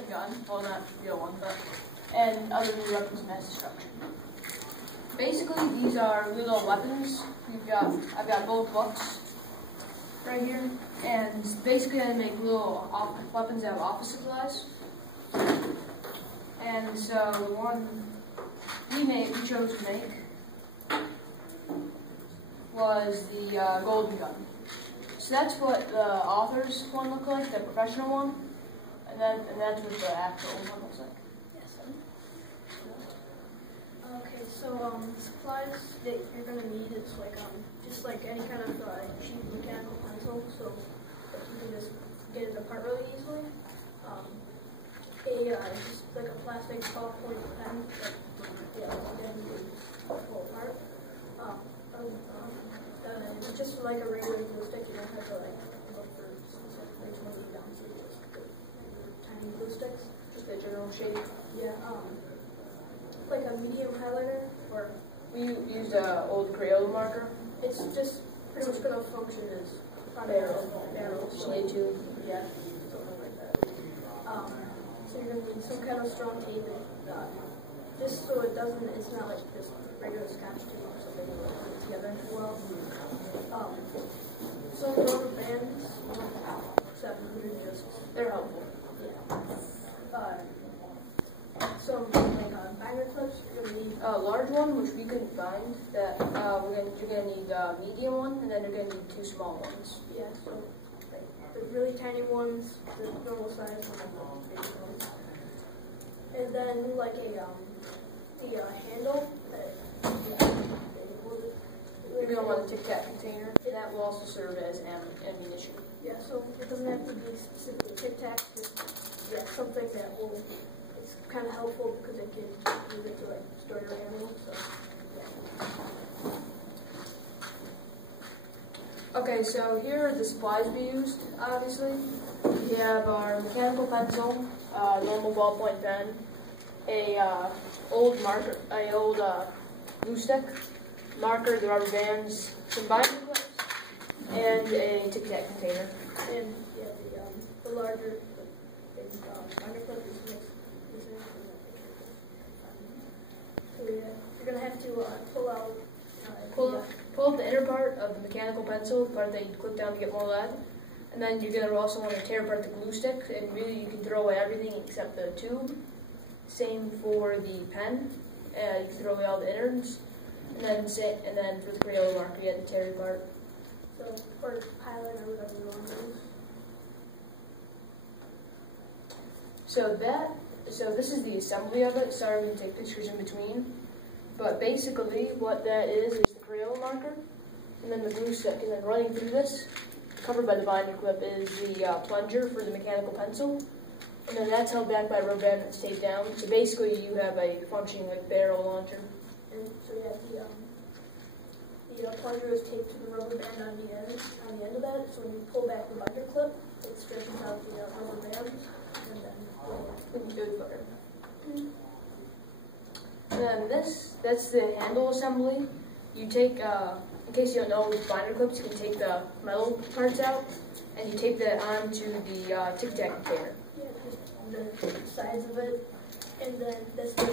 golden gun, well not the real one, but, and other new weapons of mass destruction. Basically, these are little weapons. I've got both books right here, and basically I make little weapons out of office supplies. And so the one we chose to make was the golden gun. So that's what the author's one looked like, the professional one, and that's what the actual one looks like. Yes. Okay, so supplies that you're gonna need is like just like any kind of cheap mechanical pencil, so that you can just get it apart really easily. Just like a plastic ballpoint pen that then you can pull apart. Just like a regular glue stick, you don't have to like look for like 20 ounces of tiny glue sticks. Just a general shape. Yeah. Like a medium highlighter, or we used an old Crayola marker. It's just pretty much gonna function as barrel. So they too. Yeah, something like that. So you're gonna need some kind of strong tape, just so it's not like this regular Scotch tape or something that will put it together well. Some rubber bands, 700 discs. They're helpful. Yeah. Some like binder clips. You're gonna need a large one, which we couldn't find. That you're gonna need a medium one, and then you're gonna need 2 small ones. Yeah. So like the really tiny ones, the normal size, and then the big ones. And then like the handle. You're going to want a Tic Tac container. That will also serve as ammunition. Yeah, so it doesn't have to be specifically Tic Tac, just something that it's kind of helpful because it can use it to like store your ammo. So, yeah. Okay, so here are the supplies we used, obviously. We have our mechanical pencil, normal ballpoint pen, a old marker, glue stick, marker, the rubber bands, some binder clips, and a Tic Tac container. And the larger binder clip is mixed. So you're gonna have to pull up the inner part of the mechanical pencil, the part that you clip down to get more lead, and then you're gonna also want to tear apart the glue stick. And really, you can throw away everything except the tube. Same for the pen. You can throw away all the innards. And then for the Crayola marker, you had to tear it apart. So, or pilot or whatever you want to use. So this is the assembly of it. Sorry, we can take pictures in between. But basically, what that is the Crayola marker, and then the glue stick, and then running through this, covered by the binder clip, is the plunger for the mechanical pencil. And then that's held back by a rubber band that's taped down. So basically, you have a functioning like barrel launcher. And so the plunger is taped to the rubber band on the end of that. So when you pull back the binder clip, it stretches out the rubber band, and then good butter. And then that's the handle assembly. You take, in case you don't know, with binder clips, you can take the metal parts out, and you tape that onto the Tic Tac container. Yeah, just the sides of it, and then that's the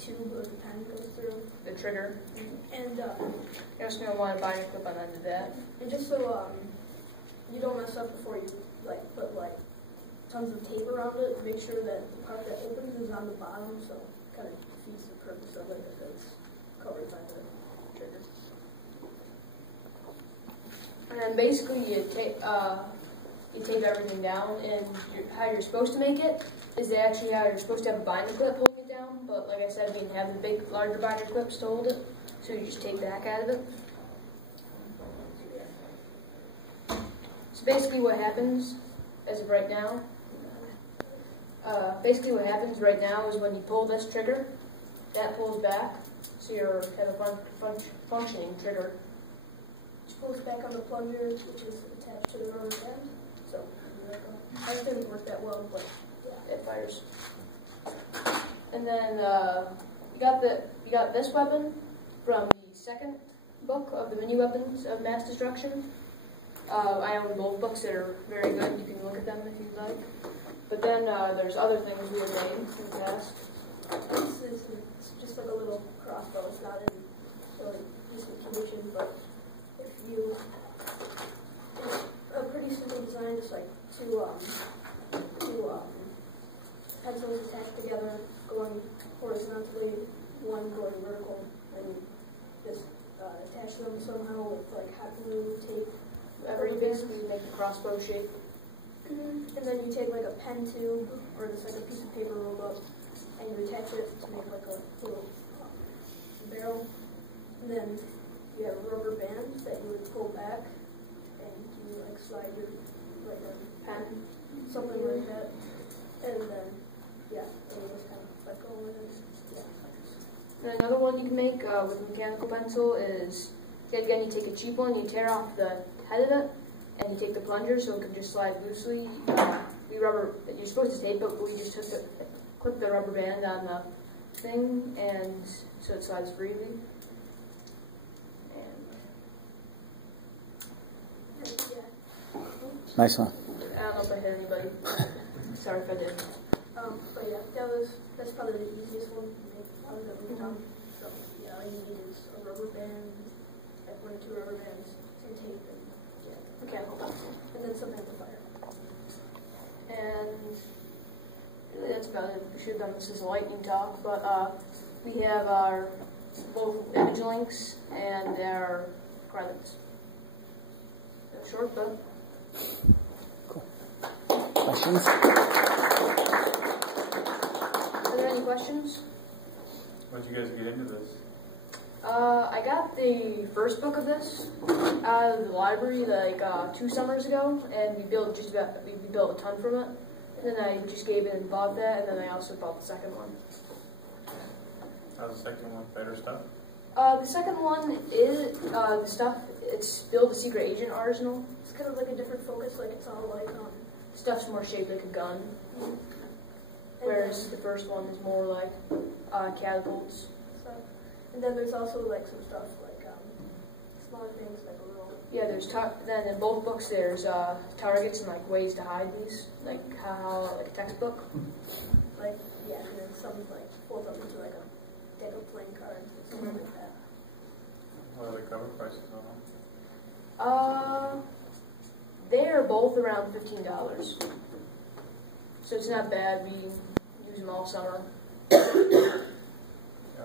tube or the pen goes through. The trigger. And you're also going to want a binder clip on the end of that. And just so you don't mess up before you put tons of tape around it, make sure that the part that opens is on the bottom, so it kind of defeats the purpose of it if it's covered by the trigger. And then basically you tape everything down, and how you're supposed to make it is actually how you're supposed to have a binder clip holding it down, but like I said, we didn't have the big, larger binder clips to hold it, so you just take back out of it. So basically what happens, as of right now, is when you pull this trigger, that pulls back, so you have a functioning trigger. Which pulls back on the plunger, which is attached to the rubber band. So that didn't work that well, but yeah, it fires. And then you got this weapon from the second book of the mini weapons of mass destruction. I own both books that are very good. You can look at them if you'd like. But then there's other things we have made in the past. It's just like a little crossbow. It's not in really decent condition, but if you, it's a pretty simple design. It's like two pencils attached together, going horizontally, one going vertical, and just attach them somehow with like hot glue, tape. Whatever you basically make a crossbow shape. And then you take like a pen tube, or just like a piece of paper rolled up, and you attach it to make like a little barrel. And then you have rubber bands that you would pull back, and you like slide your like a pen, something like that. And then yeah, and you just kind of let go with it. Yeah. And another one you can make with a mechanical pencil is, again, you take a cheap one, you tear off the head of it, and you take the plunger so it can just slide loosely. You're supposed to tape it, but we just clip the rubber band on the thing, and so it slides freely. Nice one. I don't know if I hit anybody. Sorry if I did. But yeah, that's probably the easiest one to make out of that we've done. So yeah, all you need is a rubber band, like 1 or 2 rubber bands, some tape, and Mechanical pencil. and then some amplifier. And really that's about it. We should have done this as a lightning talk, but we have our both image links and our credits. They're short, but Cool. Questions? are there any questions? When did you guys get into this? I got the first book of this out of the library like 2 summers ago, and we built a ton from it. And then I just gave in and bought that, and then I also bought the second one. How's the second one? Better stuff? The second one is the stuff. It's build a secret agent arsenal. It's kind of like a different focus, like it's all like Stuff's more shaped like a gun, whereas the first one is more like catapults. So, and then there's also like some stuff like smaller things like a little. Yeah, then in both books there's targets and like ways to hide these, like how like a textbook. Like yeah, and then some like folds up into like a deck of playing cards or something like that. What are the cover prices on them? They're both around $15, so it's not bad. We use them all summer. Yeah, I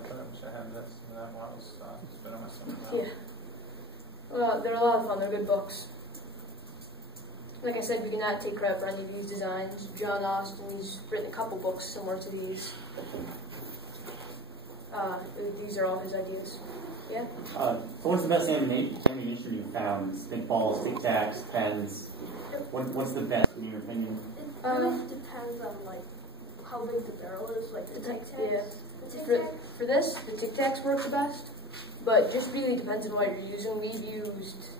thought I wish I had that while I was spending my summer. Yeah. Well, they're a lot of fun. They're good books. Like I said, we cannot take credit for any of these designs. John Austin's written a couple books similar to these. These are all his ideas. Yeah? So what's the best ammunition you've found? Spitballs, Tic Tacs, pens? What's the best in your opinion? It really depends on like how big the barrel is, like the Tic Tacs. Yeah. The Tic Tacs. For this, the Tic Tacs work the best, but just really depends on what you're using. We've used,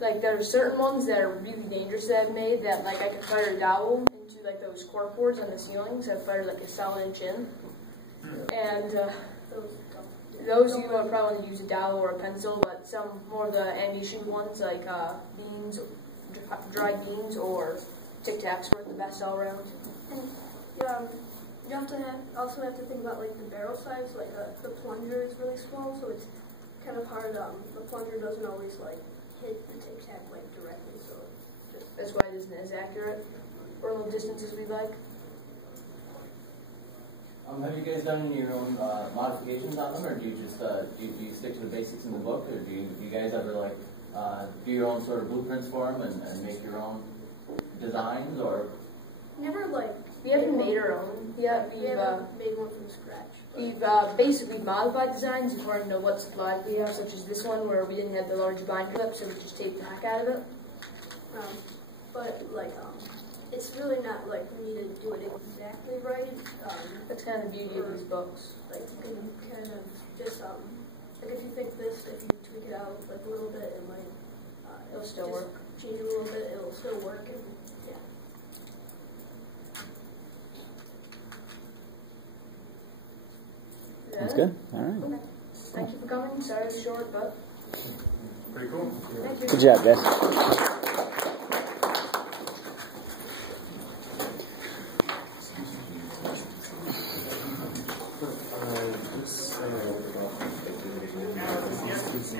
like there are certain ones that are really dangerous that I've made that like I can fire a dowel into like those cork boards on the ceilings. I've fired like a solid inch in. And those you would probably want to use a dowel or a pencil, but some more of the ammunition ones like beans, dried beans, or Tic Tacs work the best all around. And you also have to think about like the barrel size. Like the plunger is really small, so it's kind of hard. The plunger doesn't always like hit the Tic Tac like directly, so that's why it isn't as accurate or the distances we like. Have you guys done any of your own modifications on them, or do you just do you stick to the basics in the book, or do you guys ever like do your own sort of blueprints for them and make your own designs, or? Never like. We haven't made our own yet. We haven't made one from scratch. We've basically modified designs according to what supplies we have, such as this one where we didn't have the large bind clip, so we just taped the heck out of it. But like it's really not like we need to do it exactly right. That's kind of the beauty of these books. Like you can kind of just like if you think this, if you tweak it out like a little bit, it might It'll still work. Change it a little bit, it'll still work, and yeah. That's good. All right. Okay. Thank you for coming. Sorry it was short, but Pretty cool. Thank you. Good job, guys. This